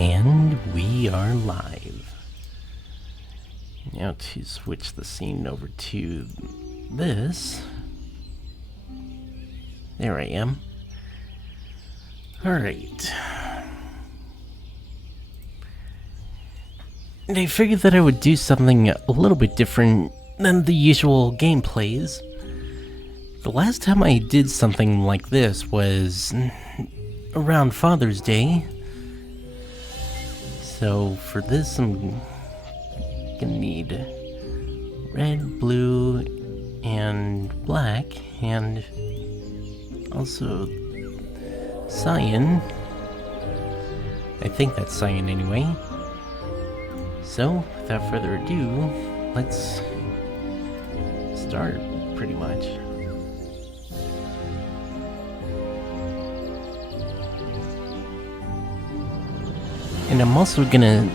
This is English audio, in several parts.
And we are live. Now to switch the scene over to this. There I am. Alright. And I figured that I would do something a little bit different than the usual gameplays. The last time I did something like this was around Father's Day. So for this, I'm gonna need red, blue, and black, and also cyan. I think that's cyan anyway. So without further ado, let's start pretty much. And I'm also gonna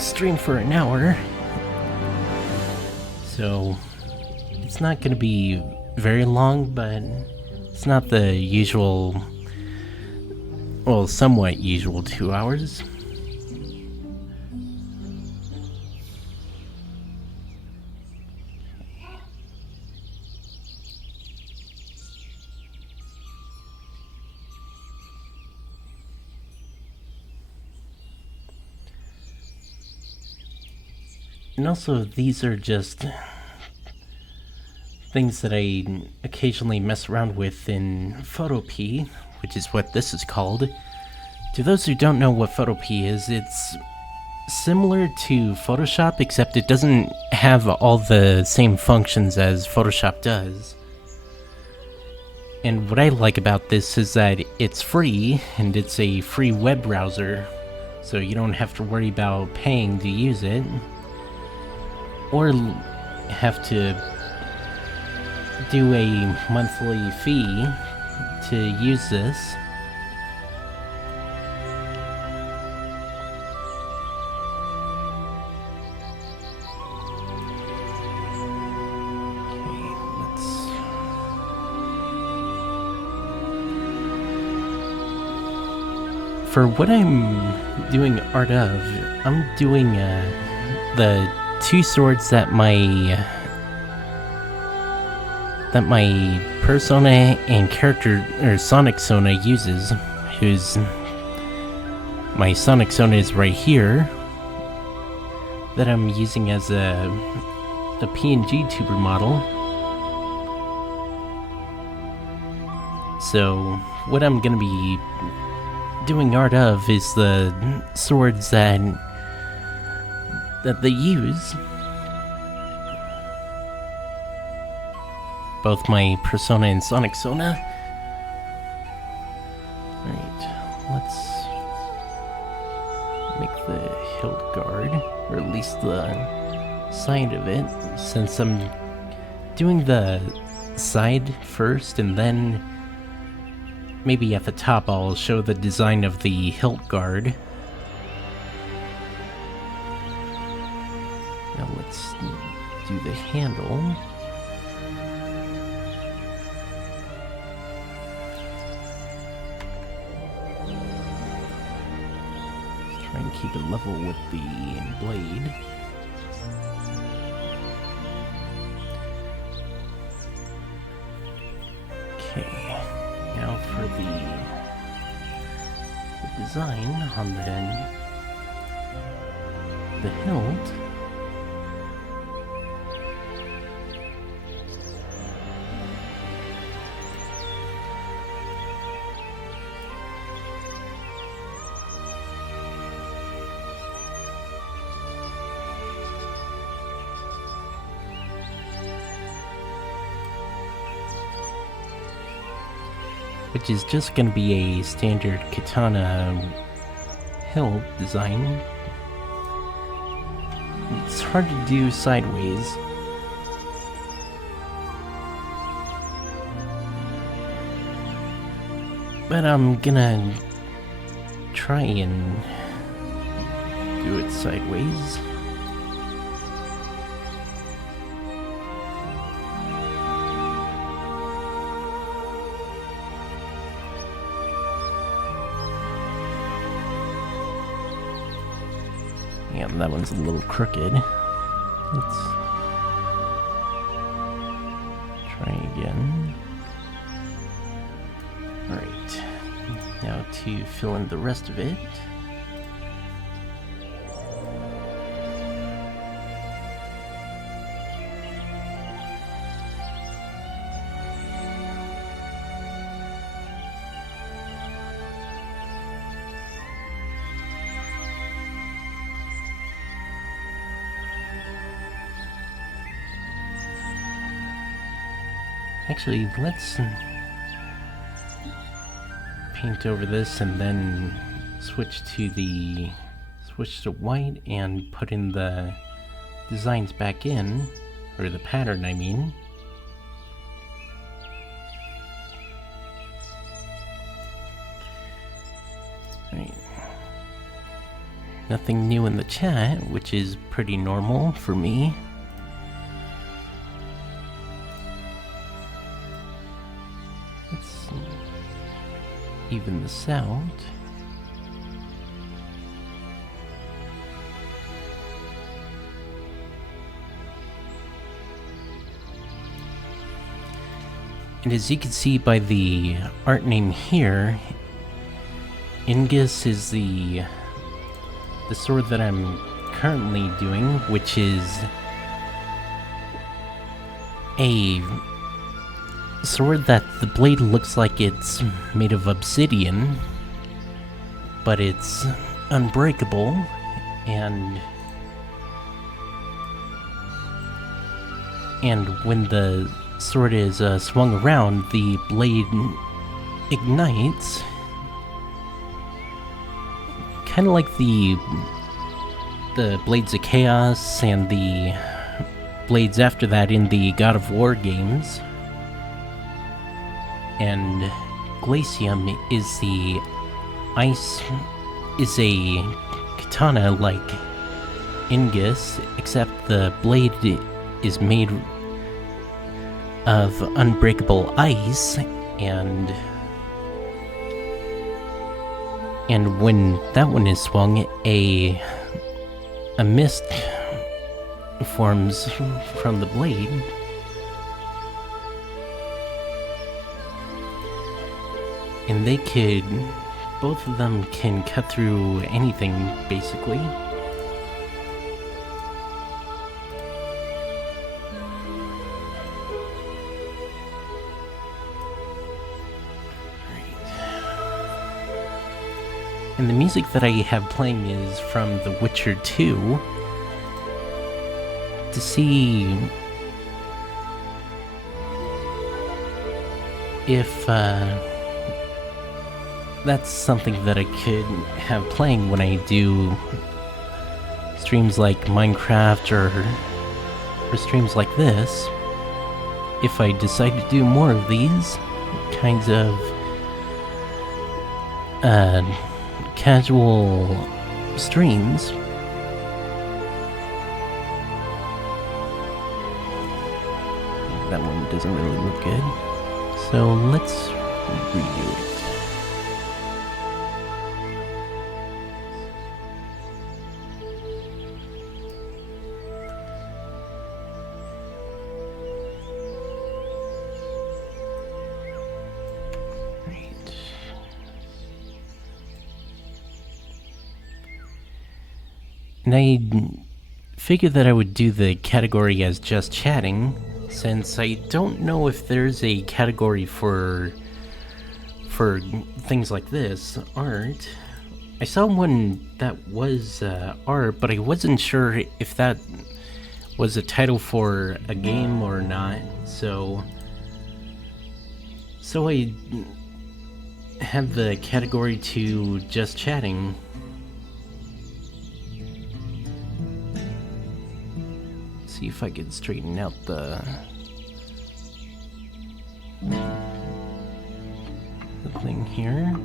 stream for an hour, so it's not gonna be very long, but it's not the usual, well, somewhat usual 2 hours. And also, these are just things that I occasionally mess around with in Photopea, which is what this is called. To those who don't know what Photopea is, it's similar to Photoshop, except it doesn't have all the same functions as Photoshop does. And what I like about this is that it's free, and it's a free web browser, so you don't have to worry about paying to use it, or have to do a monthly fee to use this. Okay, for what I'm doing art of, I'm doing the two swords that my persona and character, or Sonic Sona, uses. My Sonic Sona is right here, that I'm using as a PNG tuber model. So what I'm gonna be doing art of is the swords that they use. Both my Persona and Sonic Sona. Alright, let's make the hilt guard, or at least the side of it, since I'm doing the side first, and then maybe at the top I'll show the design of the hilt guard. Now let's do the handle. Let's try and keep it level with the blade. Okay, now for the design on the hilt. Which is just going to be a standard katana hilt design. It's hard to do sideways. But I'm gonna try and do it sideways. Yeah, that one's a little crooked. Let's try again. Alright, now to fill in the rest of it. Actually, let's paint over this and then switch to white and put in the designs back in, or the pattern, I mean. Right. Nothing new in the chat, which is pretty normal for me. Let's even this out. And as you can see by the art name here, Ingus is the sword that I'm currently doing, which is a sword that the blade looks like it's made of obsidian, but it's unbreakable, and when the sword is swung around, the blade ignites, kind of like the Blades of Chaos and the blades after that in the God of War games. And Glacium is a katana like Ingus, except the blade is made of unbreakable ice, and when that one is swung, a mist forms from the blade. And both of them can cut through anything, basically. And the music that I have playing is from The Witcher 2. To see if that's something that I could have playing when I do streams like Minecraft or streams like this. If I decide to do more of these kinds of casual streams. That one doesn't really look good. So let's redo it. And I figured that I would do the category as just chatting, since I don't know if there's a category for things like this, art. I saw one that was art, but I wasn't sure if that was a title for a game or not, so I had the category to just chatting. See if I can straighten out the thing here.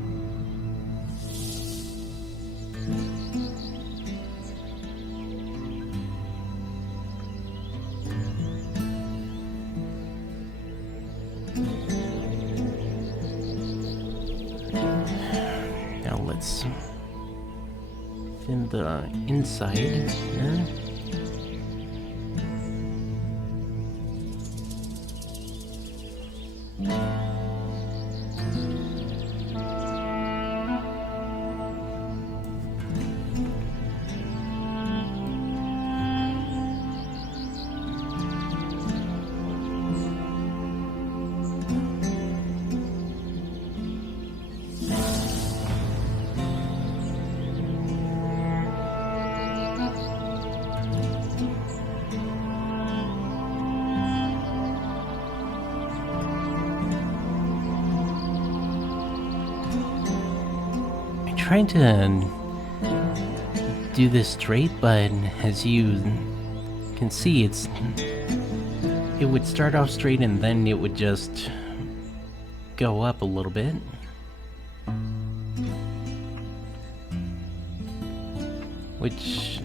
let's thin the inside here. Trying to do this straight, but as you can see, it would start off straight and then it would just go up a little bit. Whoops.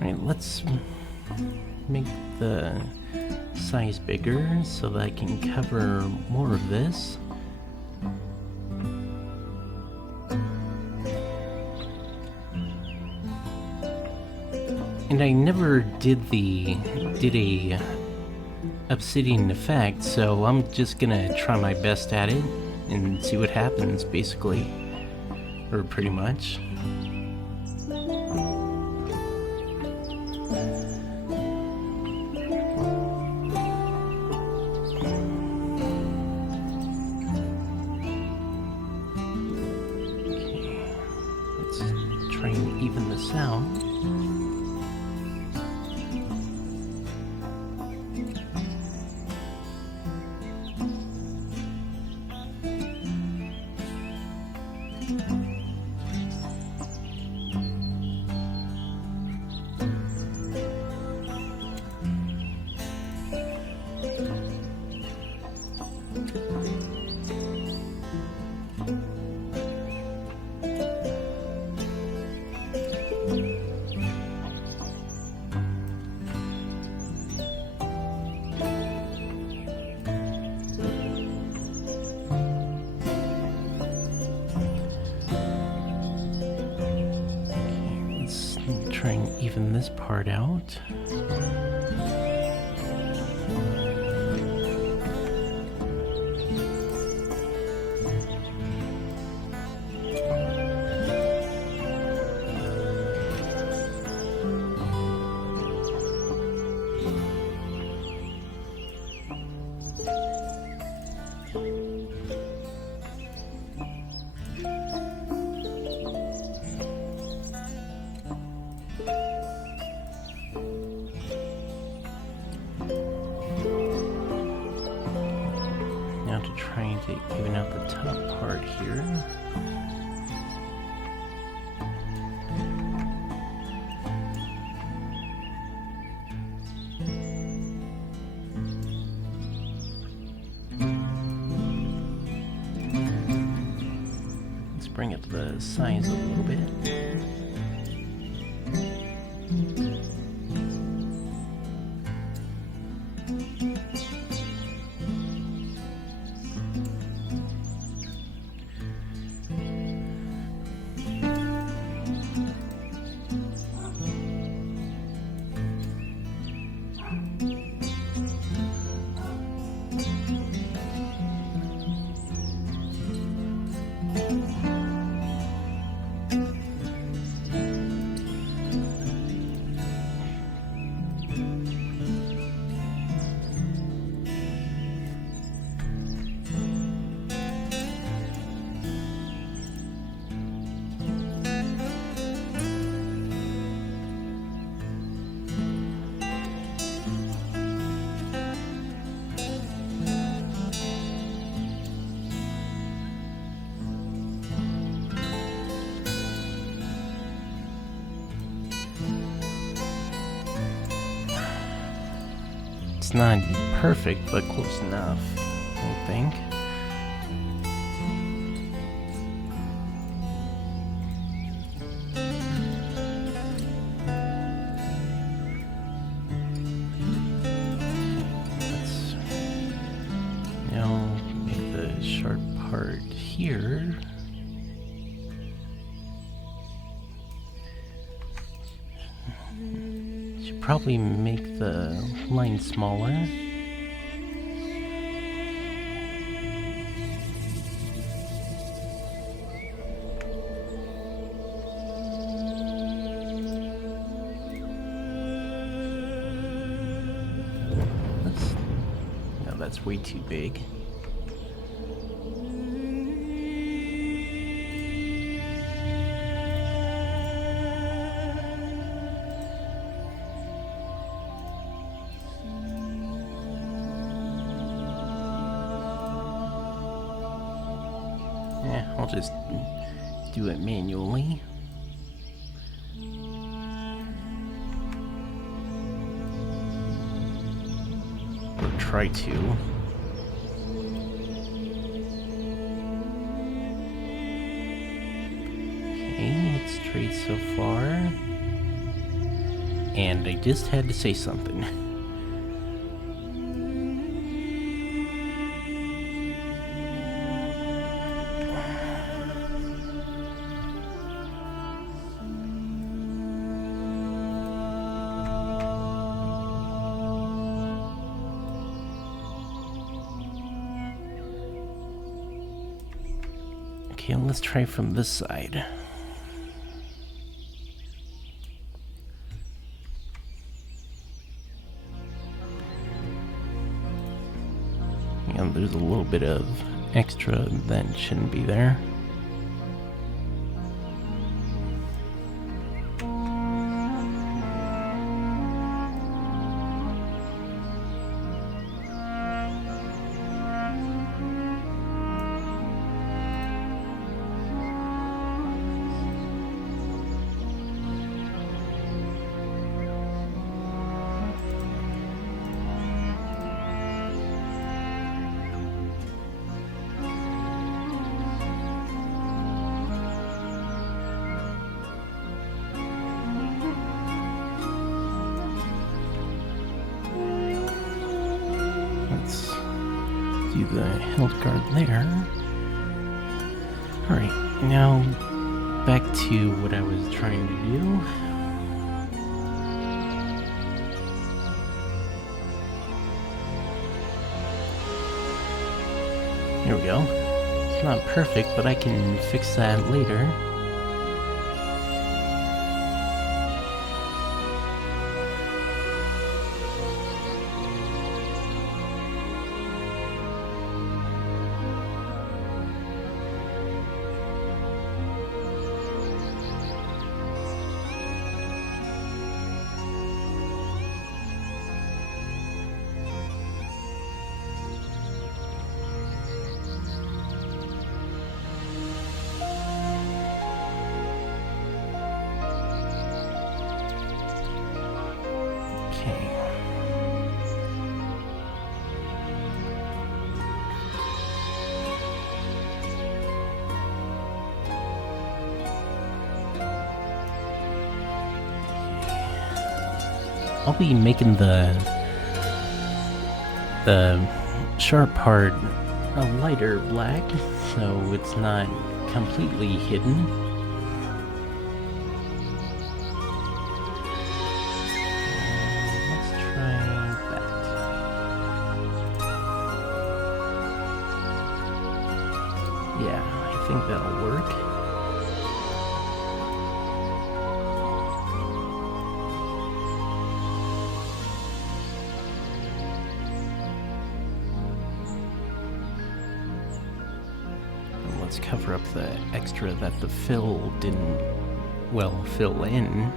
Alright, let's make the size bigger so that I can cover more of this. And I never did a obsidian effect, so I'm just gonna try my best at it and see what happens, basically. Or pretty much. Okay, let's try and even this out. Try and even this part out. Now to trying to even out the top part here. Let's bring up the size a little bit. It's not perfect, but close enough, I think. Let's now make the sharp part here. here. Should probably make the line smaller. That's way too big. Yeah, I'll just do it manually. Or try to. Okay, it's straight so far. And I just had to say something. Okay, let's try from this side. And there's a little bit of extra that shouldn't be there. Do the hilt guard there. Alright, now back to what I was trying to do. Here we go. It's not perfect, but I can fix that later. I'll be making the sharp part a lighter black, so it's not completely hidden. Let's try that. Yeah, I think that'll work. Let's cover up the extra that the fill didn't, well, fill in.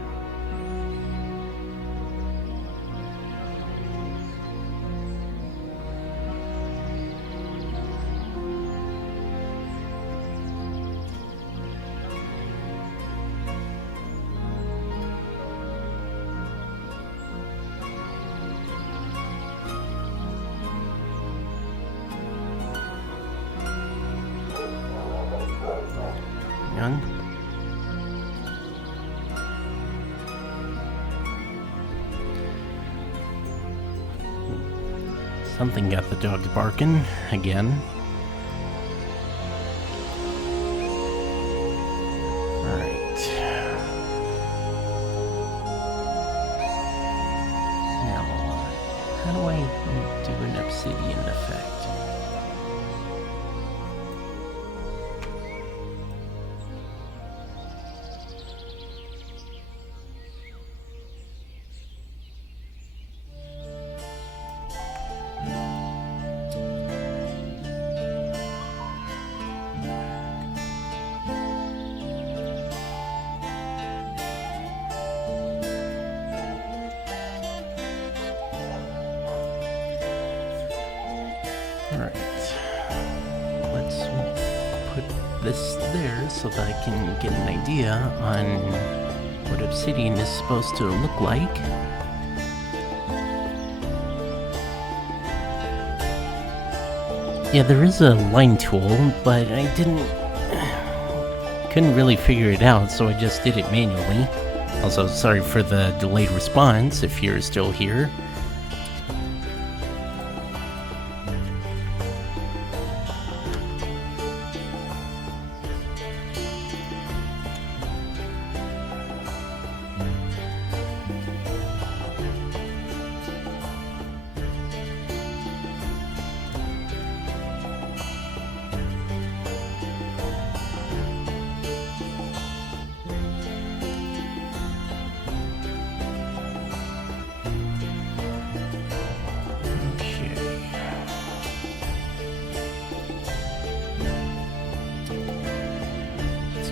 Something got the dogs barking again. this there so that I can get an idea on what obsidian is supposed to look like. Yeah, there is a line tool, but I couldn't really figure it out, so I just did it manually. Also, sorry for the delayed response if you're still here.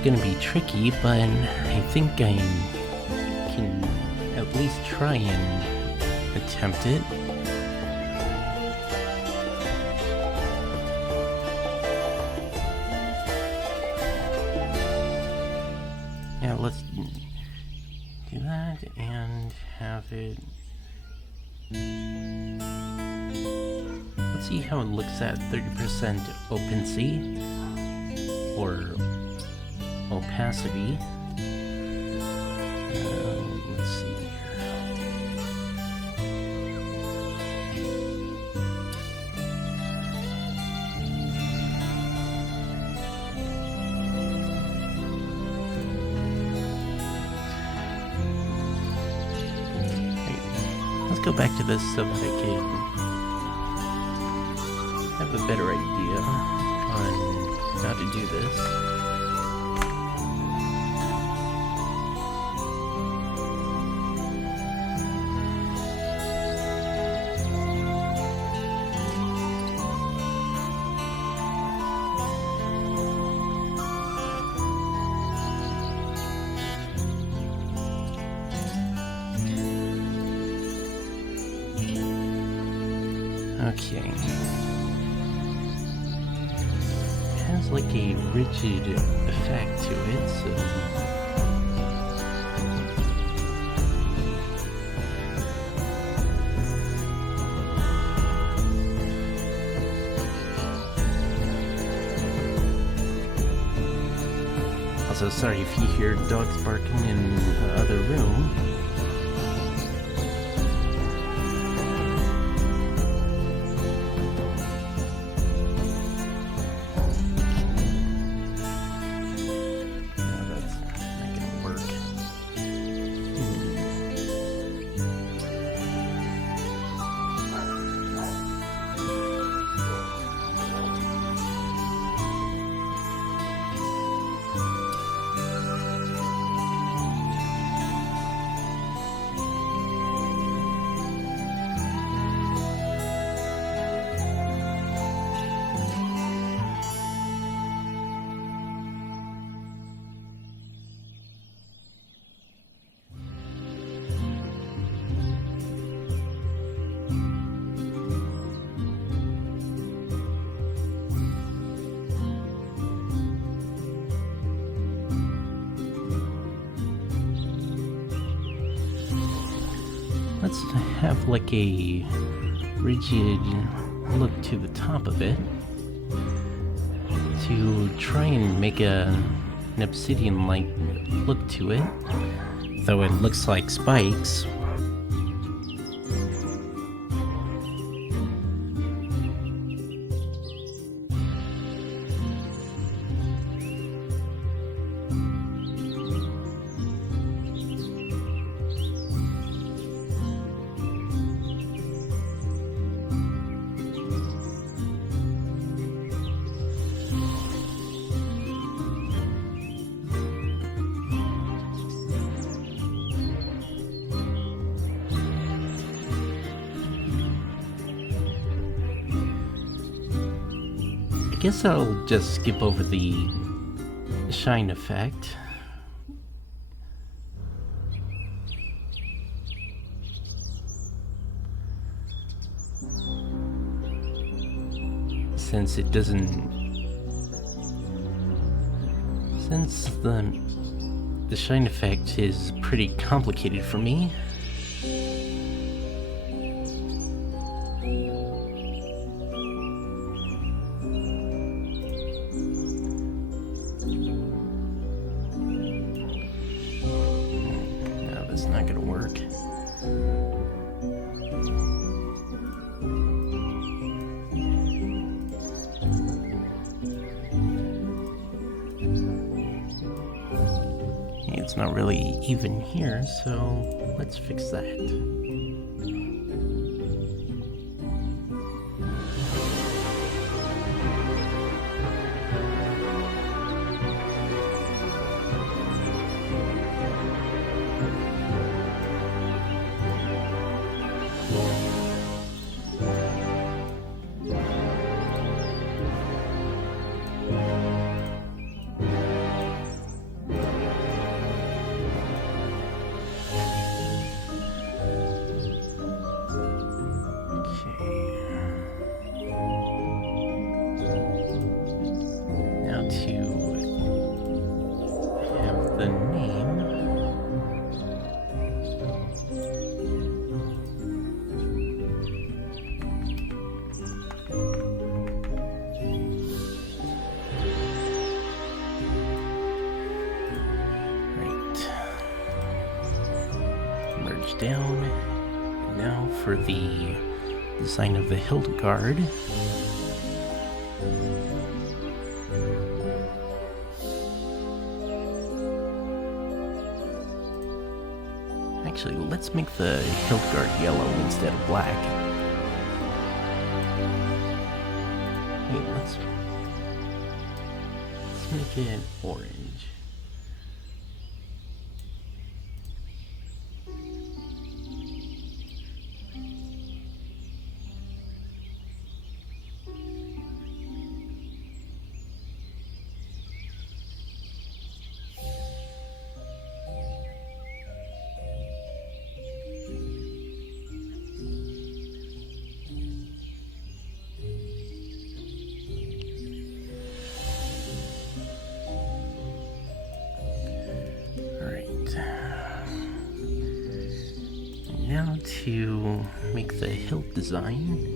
Gonna be tricky, but I think I can at least try and attempt it. Yeah, let's do that and have it. Let's see how it looks at 30% OpenSea or opacity. Let's see here. Let's go back to this so that I can have a better idea on how to do this. Okay. It has like a rigid effect to it, so... Also, sorry if you hear dogs barking in the other room. Let's have like a rigid look to the top of it to try and make an obsidian-like look to it, though it looks like spikes. I guess I'll just skip over the shine effect. Since it doesn't Since the shine effect is pretty complicated for me, no, that's not gonna work. It's not really even here, so let's fix that. Down. Now for the design of the hilt guard. Actually, let's make the hilt guard yellow instead of black. Wait, let's make it orange. Now to make the hilt design.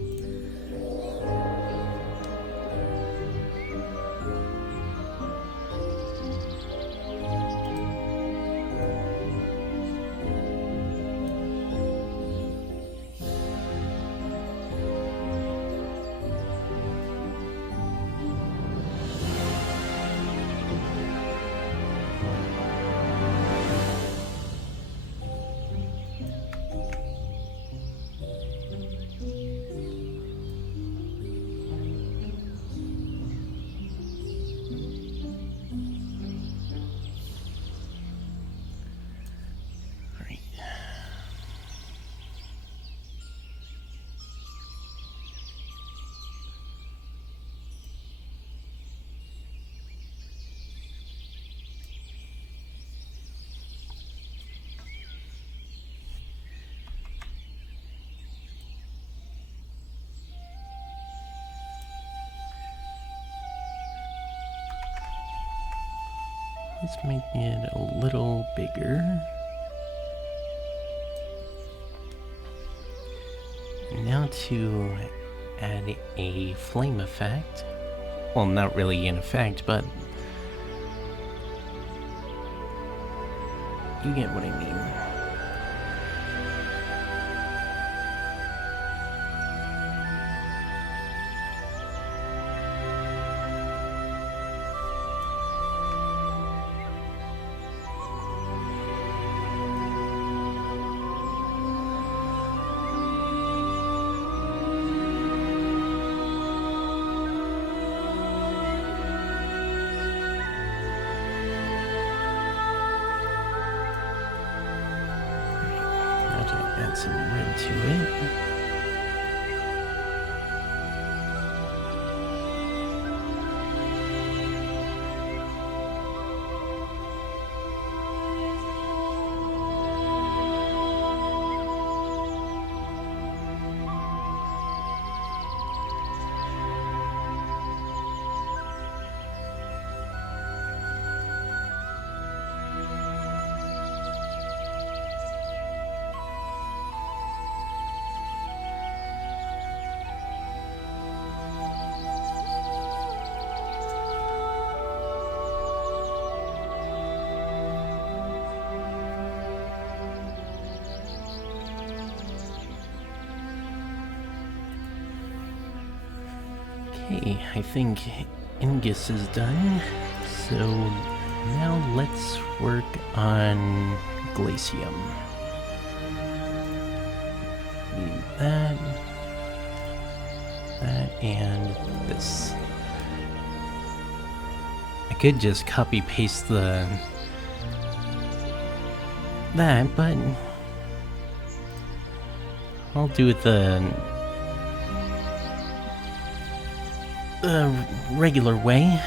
Let's make it a little bigger. Now to add a flame effect. Well, not really an effect, but you get what I mean. Add some red to it. Okay, I think Ingus is done. So now let's work on Glacium. Need that, and this. I could just copy paste that, but I'll do it the regular way.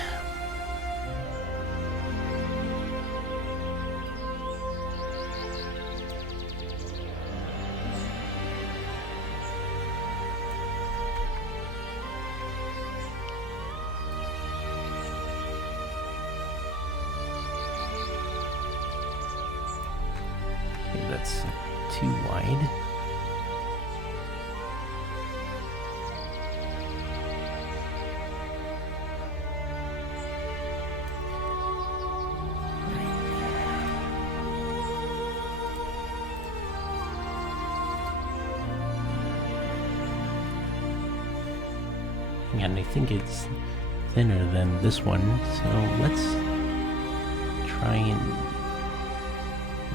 Okay, that's too wide. And I think it's thinner than this one, so let's try and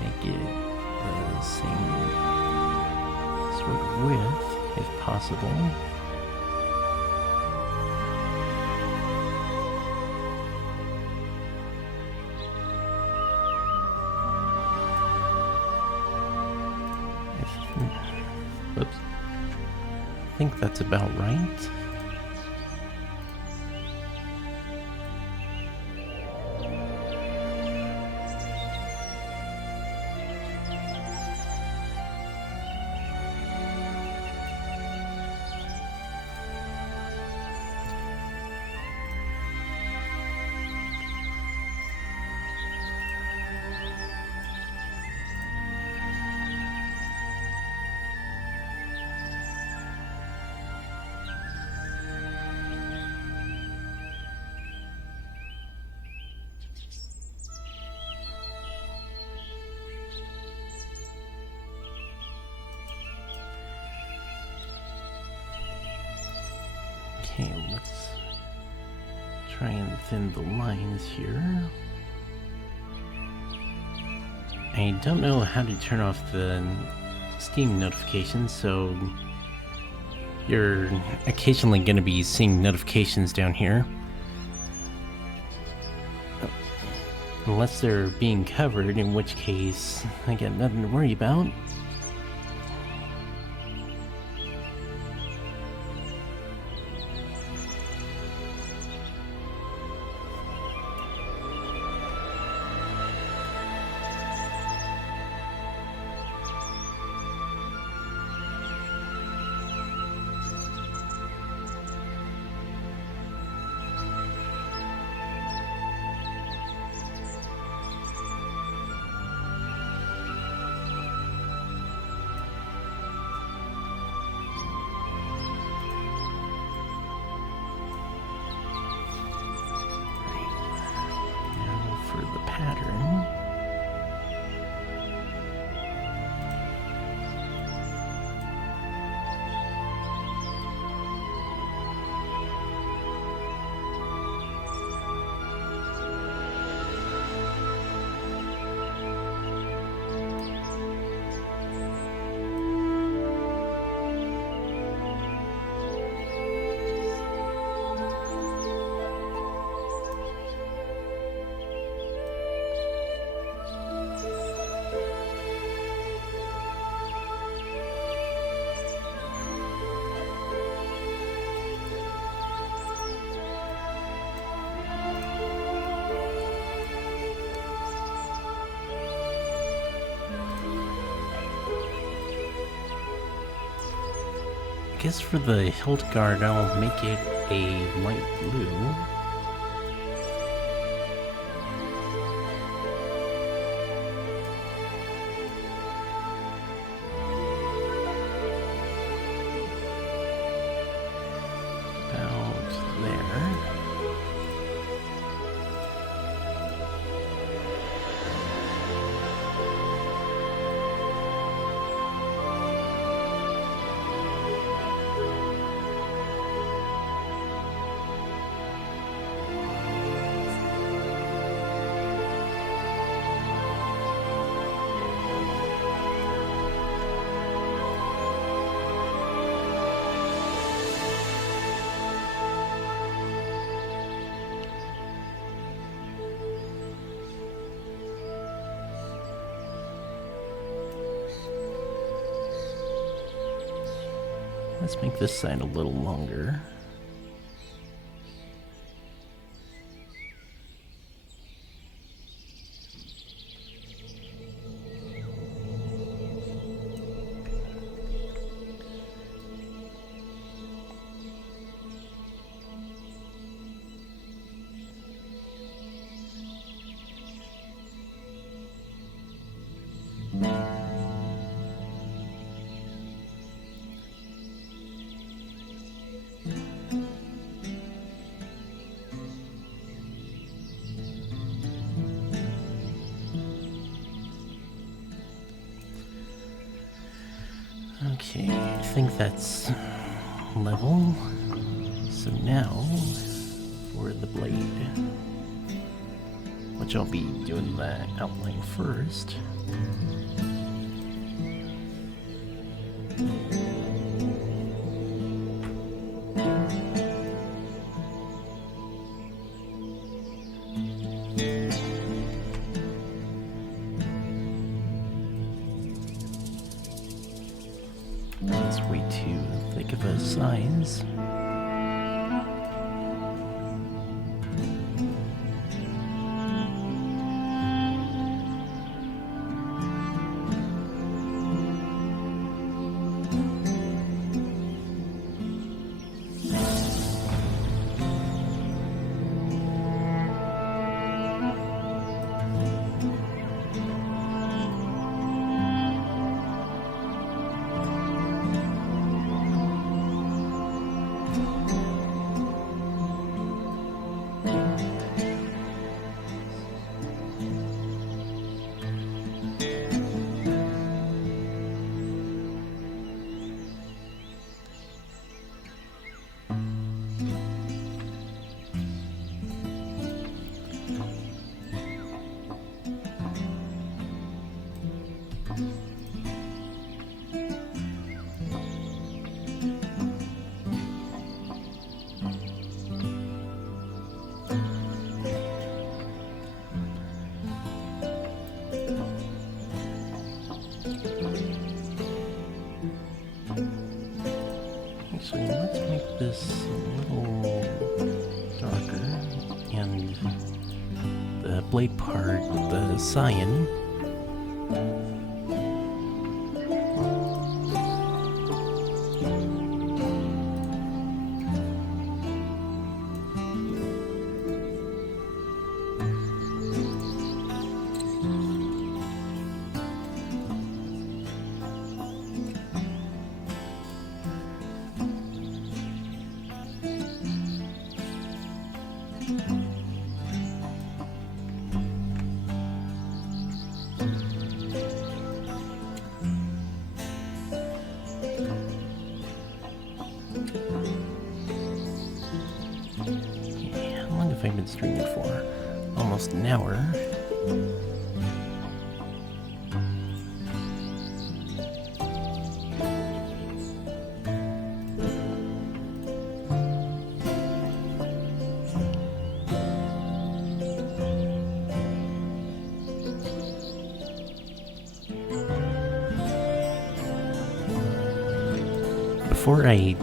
make it the same sort of width, if possible. Whoops. I think that's about right. Okay, let's try and thin the lines here. I don't know how to turn off the Steam notifications, so you're occasionally going to be seeing notifications down here. Unless they're being covered, in which case I got nothing to worry about. The pattern. I guess for the hilt guard, I'll make it a light blue. About there. Let's make this side a little longer. Okay, I think that's level. So now, for the blade, which I'll be doing the outline first. That's way too thick of a size. Actually, let's make this a little darker, and the blade part, the cyan. How long have I been streaming for? Almost an hour. Before I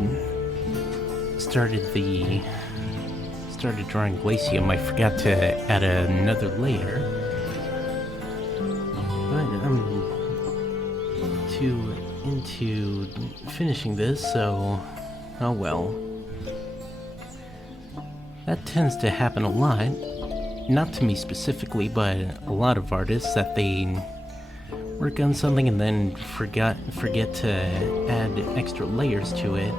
started drawing Glacium, I forgot to add another layer. But I'm too into finishing this, so oh well. That tends to happen a lot. Not to me specifically, but a lot of artists, that they work on something and then forget to add extra layers to it.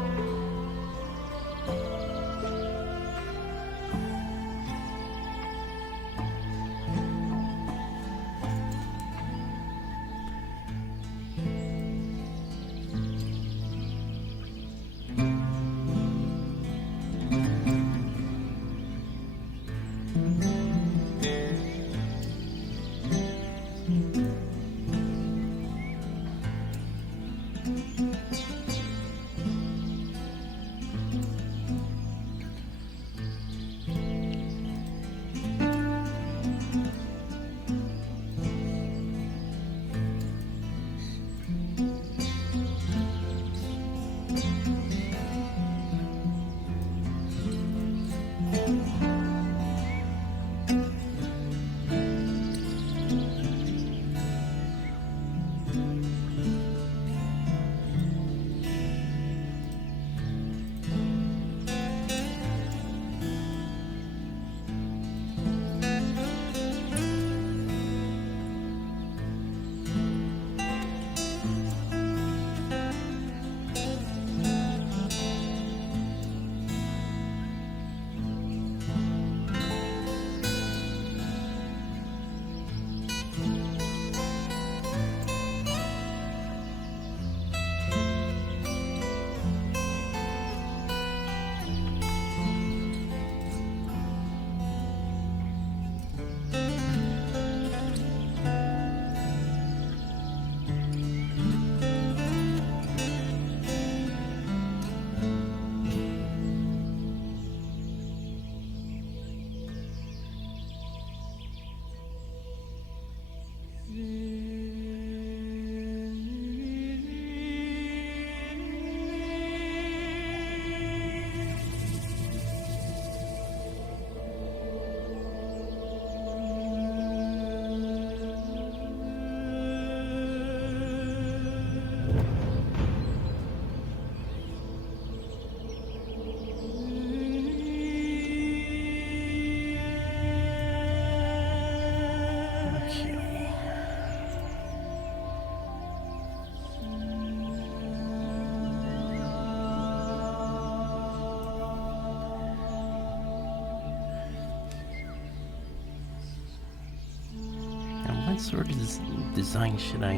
what sort of design should I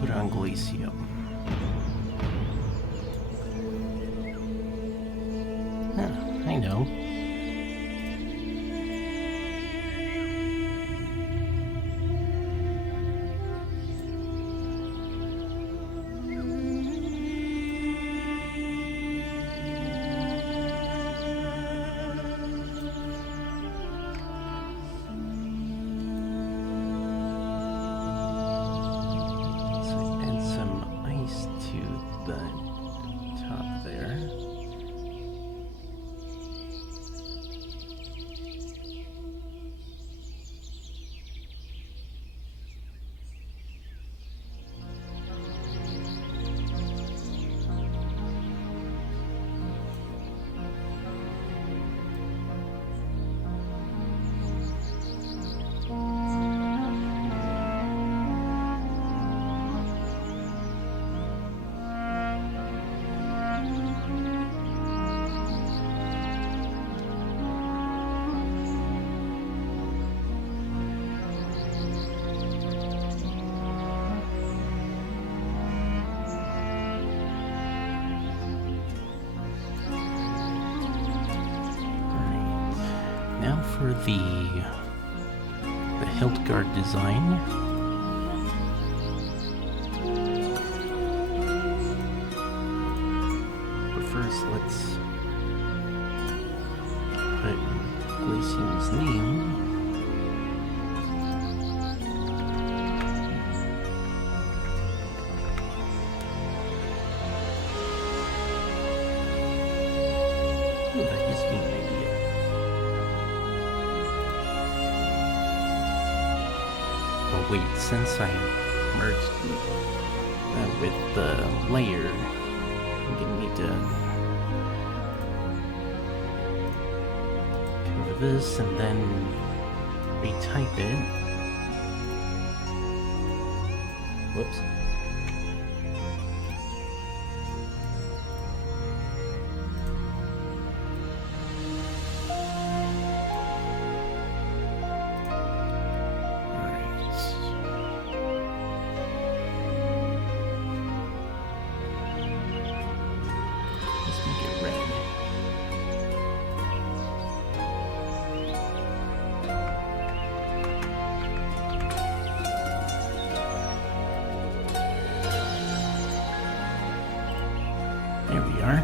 put on Glacium? I know. Now for the hilt guard design. But first, let's put Glacium's name. Oh, that gives me an idea. Oh wait, since I merged with the layer, I'm gonna need to cover this and then retype it. Whoops. There we are.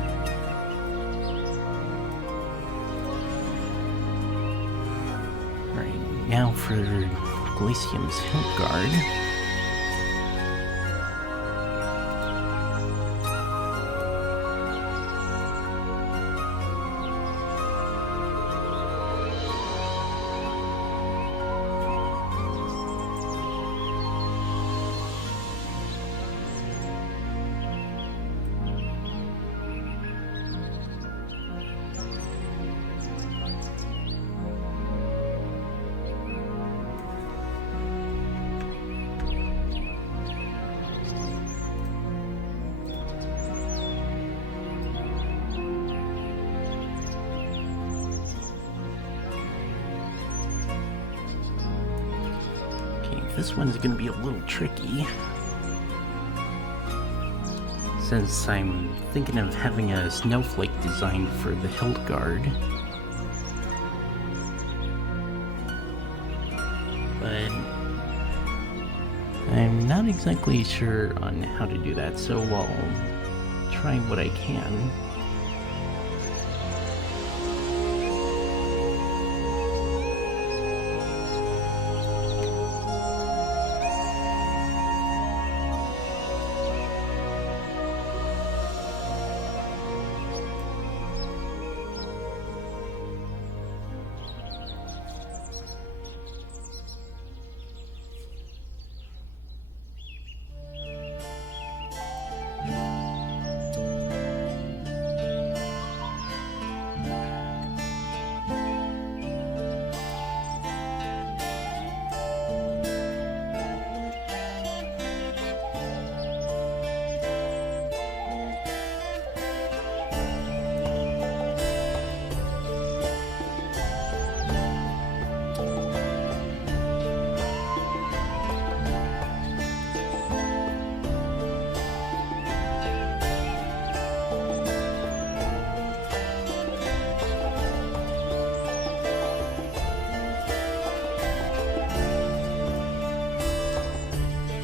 Alright, now for Glacium's hilt guard. This one's gonna be a little tricky, since I'm thinking of having a snowflake design for the hilt guard. But I'm not exactly sure on how to do that, so I'll try what I can.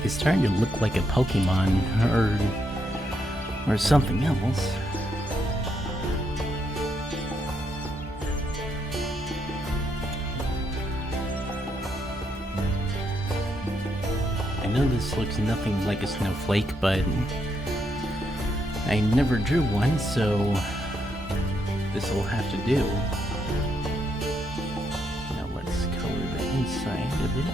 It's starting to look like a Pokemon or something else. I know this looks nothing like a snowflake, but I never drew one, so this will have to do. Now let's color the inside of it.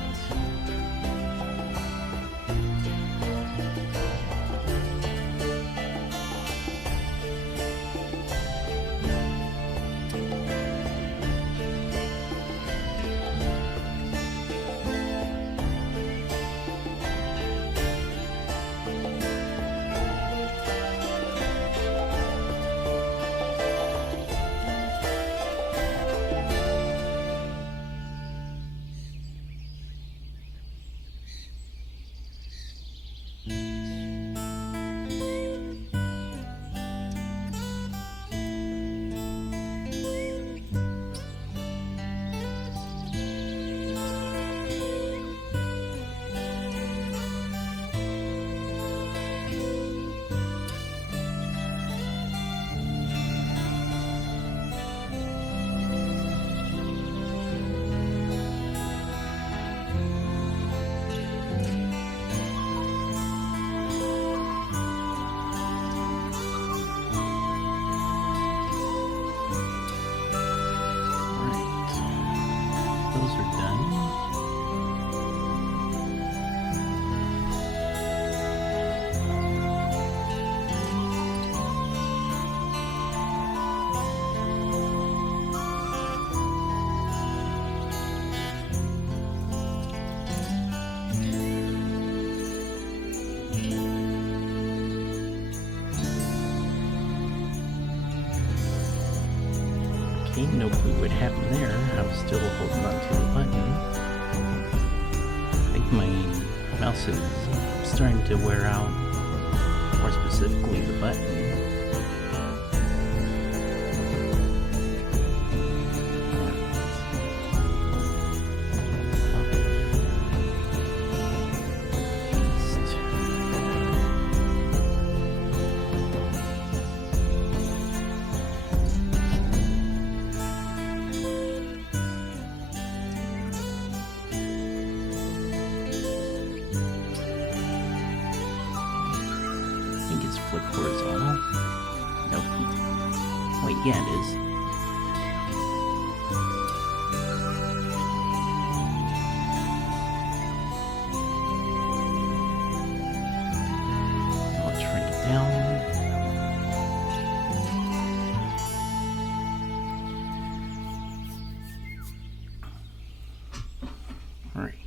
No clue what happened there. I was still holding on to the button. I think my mouse is starting to wear out, more specifically the button. Flip horizontal. Nope. Wait, yeah, it is. I'll shrink it down. All right.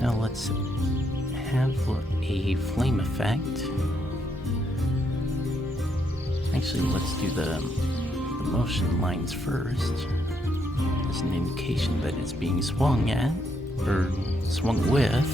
Now let's have a flame effect. Actually, let's do the motion lines first as an indication that it's being swung at, or swung with.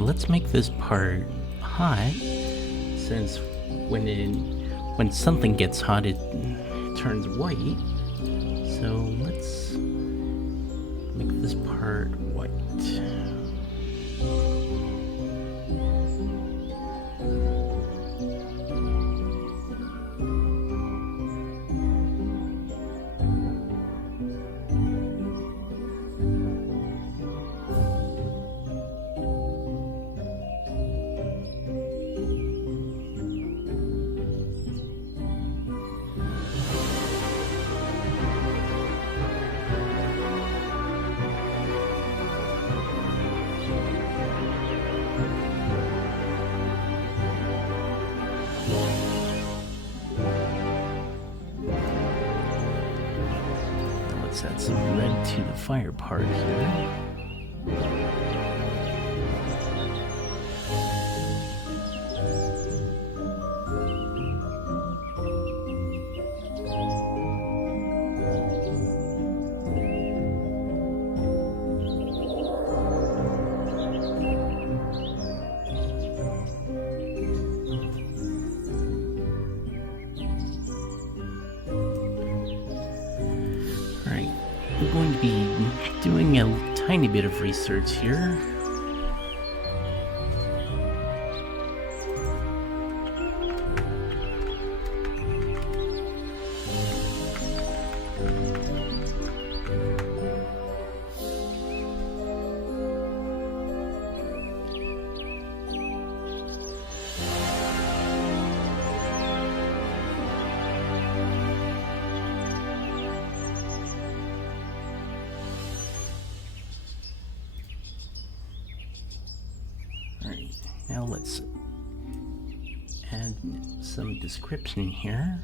Let's make this part hot, since when something gets hot it turns white. So let's make this part white. let's add some red to the fire part here. I'm going to be doing a tiny bit of research here. Alright, now let's add some description here.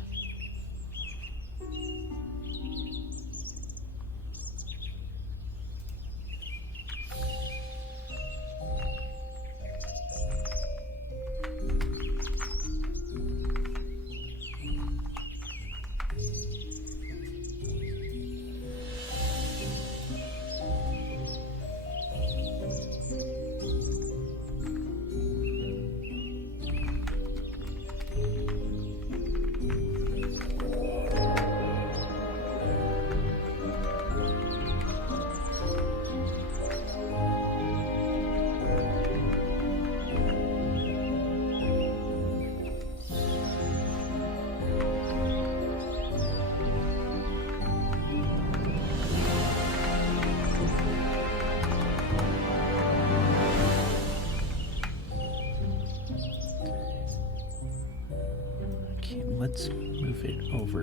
Let's move it over.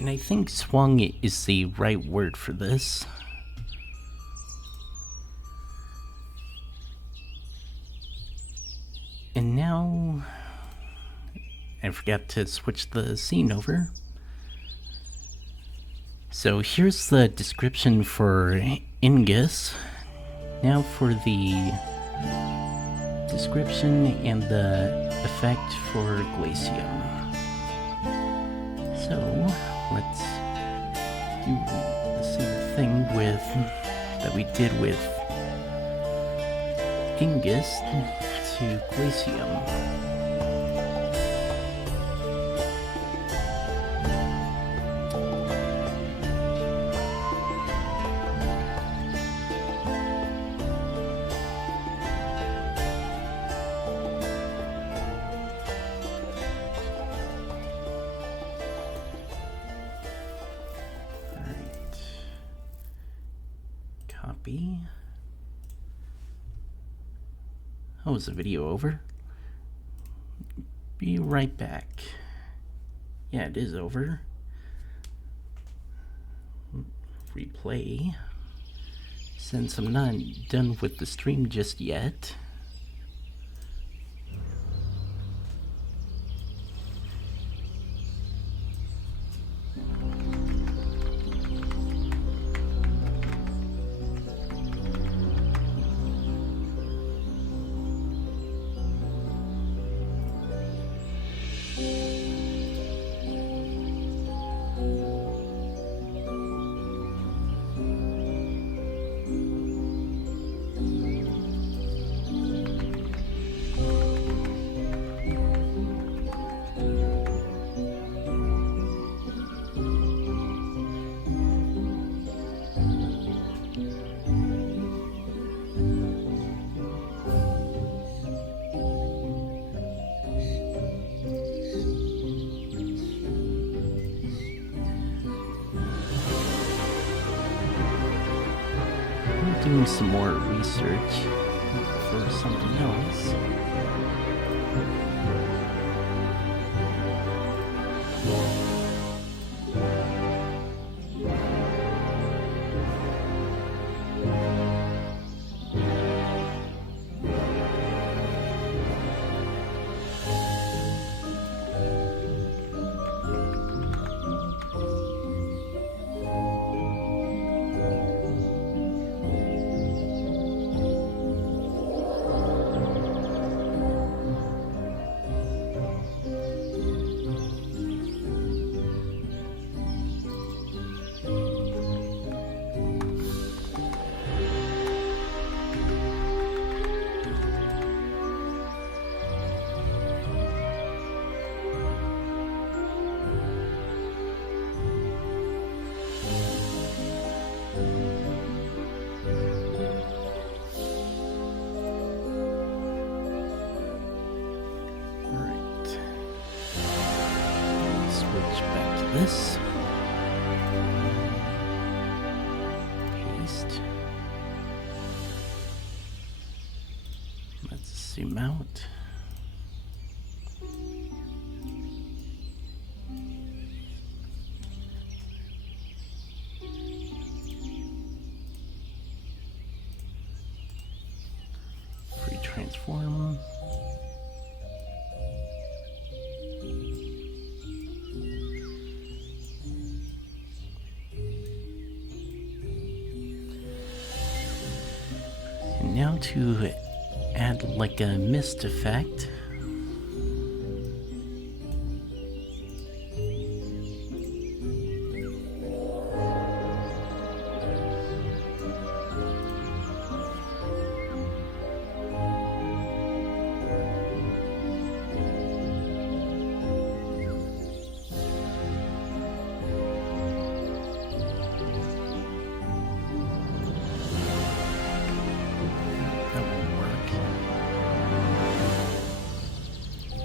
And I think swung is the right word for this. And now I forgot to switch the scene over. So here's the description for Ingus. Now for the description and the effect for Glacium. So let's do the same thing with that we did with Ingus to Glacium. Copy. Oh, is the video over? Be right back. Yeah, it is over. Replay. Since I'm not done with the stream just yet. Doing some more research for something else. to add like a mist effect.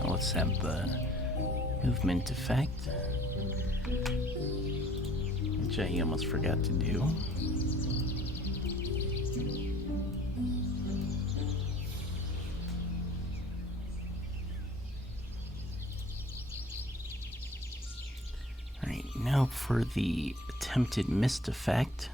Let's have the movement effect, which I almost forgot to do. Alright, now for the attempted mist effect.